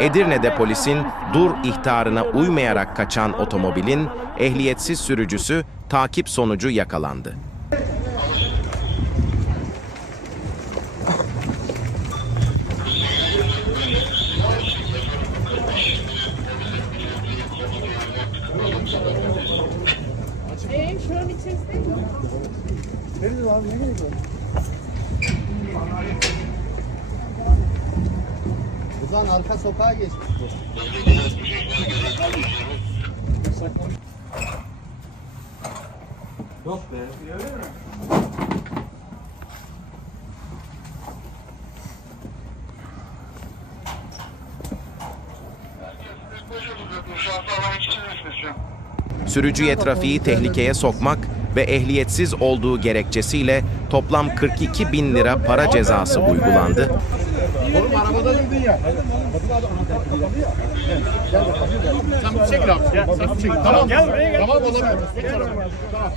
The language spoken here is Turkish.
Edirne'de polisin dur ihtarına uymayarak kaçan otomobilin ehliyetsiz sürücüsü takip sonucu yakalandı. Ee, şuranın zaman arka sokağa geçmiş bu. Sürücüye trafiği tehlikeye sokmak ve ehliyetsiz olduğu gerekçesiyle toplam 42 bin lira para cezası uygulandı. Oğlum arabada durdun ya. Sen çekil abi. Sen. Tamam. Gel buraya gel. Tamam olabilir. Tamam.